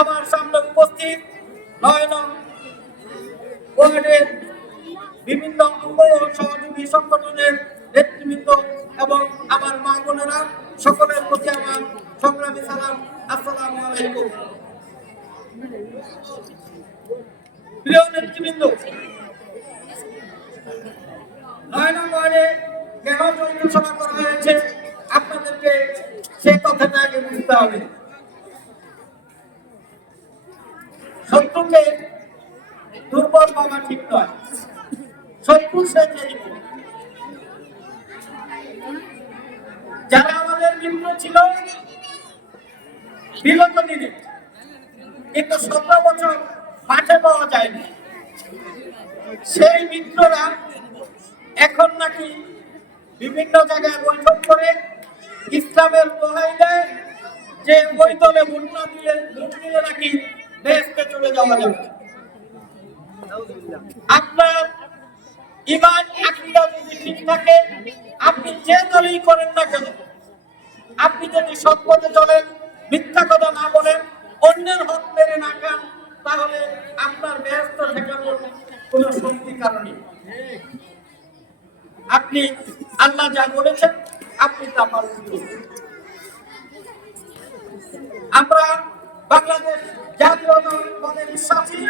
আমার সামনে উপস্থিত নয় নং ওয়ার্ডের বিভিন্ন অঙ্গ সহযোগী সংগঠনের নেতৃবৃন্দ এবং আমার মা বোনেরা, সকলের প্রতি আমার সংগ্রামী সালাম। আসসালামু আলাইকুম। প্রিয় নেতৃবৃন্দ, নয় নং ওয়ার্ডে কেন জৈন সভা করা হয়েছে? আপনাদেরকে সে কথাটা আগে বুঝতে হবে। দুর্বল ঠিক নয়। শত্রু যারা আমাদের মিত্র ছিল, বিগত দিনে কিন্তু সতেরো বছর মাঠে পাওয়া যায়নি। সেই মিত্ররা এখন নাকি বিভিন্ন জায়গায় বৈঠক করে ইসলামের দোহাই দেয় যে ওই দলে ভোট না দিলে ভোট দিলে নাকি দেশকে চলে যাওয়া যাবে। আপনার ইমান আকীদা যদি থাকে, আপনি যে দলই করেন না কেন, আপনি যদি সৎ পথে চলেন, মিথ্যা কথা না বলেন, অন্যের হক মেরে না খান, তাহলে আপনার ব্যস্ত ঠেকানোর কোনো শক্তি কারণে আপনি আল্লাহ যা বলেছেন, আপনি তা পালন আমরা বাংলাদেশ জাতীয় দলের বিশ্বাসী।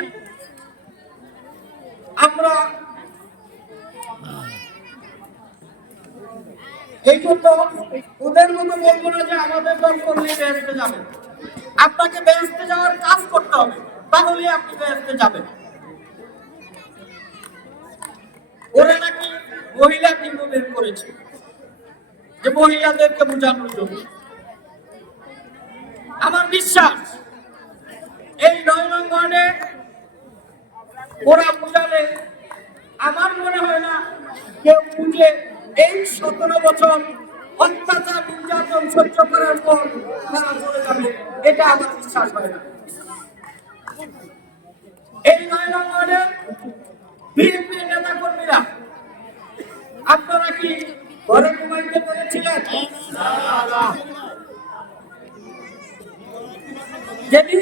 আপনাকে যাওয়ার কাজ করতে হবে, তাহলে আপনি যাবেন। ওরা নাকি মহিলা টিম বের করেছে, যে মহিলাদেরকে বোঝানোর জন্য। আমার বিশ্বাস, এই নয় নম্বরে ওরা বুঝালে আমার মনে হয় না কেউ বুঝে এই সতেরো বছর অত্যাচার নির্যাতন সহ্য করার পর তারা চলে যাবে। এটা আমার বিশ্বাস হয় না। এই নয় নম্বরের বিএনপি নেতা কর্মীরা আপনারা কি ঘরে ঘুমাইতে পেরেছিলেন যেদিন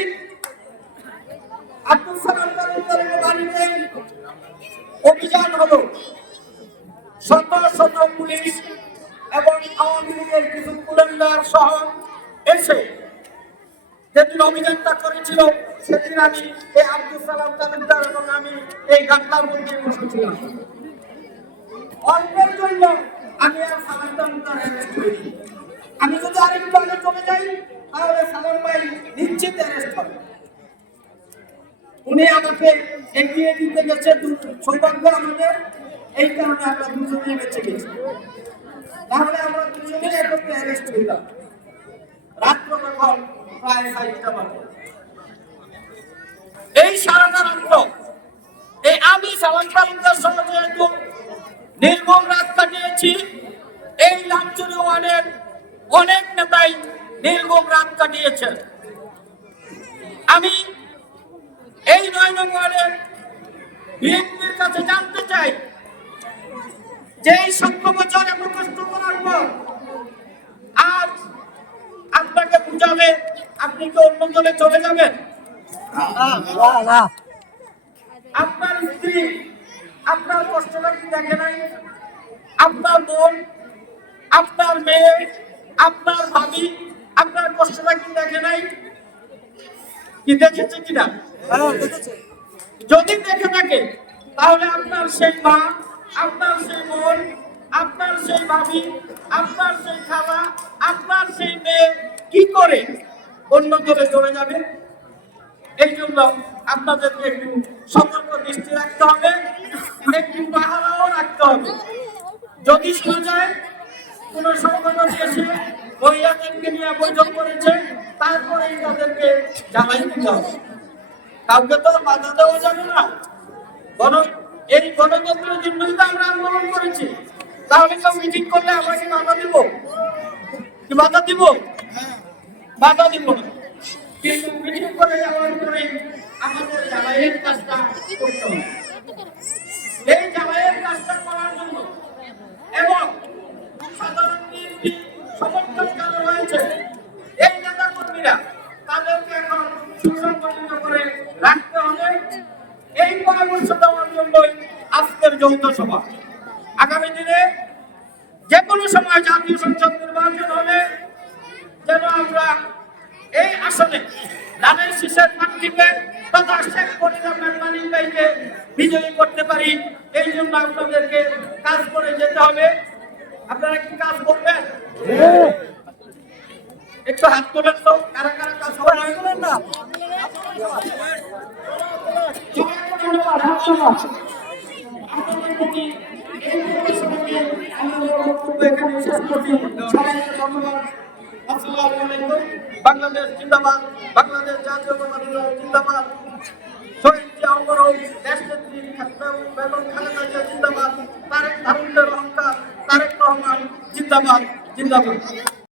অভিযান হলো শত শত পুলিশ এবং আওয়ামী লীগের কিছু কুলেন্দার সহ এসে যেদিন অভিযানটা করেছিল, সেদিন আমি এই আব্দুল সালাম তালুকদার এবং আমি এই গান্ধার মধ্যে বসেছিলাম অল্পের জন্য আমি আর সালাম তালুকদার অ্যারেস্ট করিনি আমি যদি আরেকটু আগে চলে যাই, তাহলে সালাম ভাই নিশ্চিত অ্যারেস্ট হবে। উনি আমাকে এগিয়ে দিতে গেছে সৌভাগ্য আমাদের। এই কারণে আমরা দুজনে বেঁচে গেছি। তাহলে আমরা দুজনে একত্রে অ্যারেস্ট হইলাম। রাত্র তখন প্রায় এই সারাটা রাত্র, এই আমি সালাম সঙ্গে যেহেতু নির্মম রাত কাটিয়েছি, এই লামচুরি ওয়ার্ডের অনেক নেতাই নির্মম রাত কাটিয়েছেন। আমি এই নয় নম্বরের বিএনপির কাছে জানতে চাই যে এই সত্য বছর কষ্ট করার পর আজ আপনাকে বুঝাবে আপনি কি অন্য দলে চলে যাবেন? আপনার স্ত্রী আপনার কষ্টটা কি দেখে নাই? আপনার বোন, আপনার মেয়ে, আপনার ভাবি, আপনার কষ্টটা কি দেখে নাই? কি দেখেছে কিনা? যদি দেখে থাকে, তাহলে আপনার সেই মা, আপনার সেই বোন, আপনার সেই ভাবি, আপনার সেই খালা, আপনার সেই মেয়ে কি করে অন্য দলে চলে যাবে? এই জন্য আপনাদেরকে একটু সতর্ক দৃষ্টি রাখতে হবে, একটু পাহারাও রাখতে হবে। যদি শোনা যায়, কোন সংগঠন এসে মহিলাদেরকে নিয়ে বৈঠক করেছে, তারপরেই তাদেরকে জানাই দিতে হবে। কাউকে তো বাধা দেওয়া যাবে না। গণ এই গণতন্ত্রের জন্যই তো আমরা আন্দোলন করেছি। তাহলে তো মিটিং করলে আমরা কি বাধা দিব? কি বাধা দিব? বাধা দিব না। কিন্তু মিটিং করে যাওয়ার আমাদের জ্বালাইয়ের কাজটা করতে হবে এই জ্বালাইয়ের কাজটা করার জন্য এবং সাধারণ বিএনপি সমর্থন যারা রয়েছে এই নেতা কর্মীরা তাদেরকে এখন সুসংগঠিত করে রাখতে হবে। এই পরামর্শ দেওয়ার জন্যই আজকের যৌথ সভা। আগামী দিনে যে কোনো সময় জাতীয় সংসদ নির্বাচন হলে যেন আমরা এই আসনে ধানের শীষের প্রার্থীকে তথা শেখ ফরিদা মেহমানি ভাইকে বিজয়ী করতে পারি, এই জন্য আপনাদেরকে কাজ করে যেতে হবে। আপনারা কি কাজ করবেন? একটু হাত তোলেন তো, কারা কারা কাজ করবেন না ধন্যবাদ হাত তোলা আপনাদের প্রতি এই পরিশ্রমকে আমাদের বক্তব্য এখানে শেষ করছি সবাইকে ধন্যবাদ আসসালামু আলাইকুম বাংলাদেশ জিন্দাবাদ। বাংলাদেশ দল জিন্দাবাদ। জিন্দাবাদ তারেক রহমান জিন্দাবাদ জিন্দাবাদ।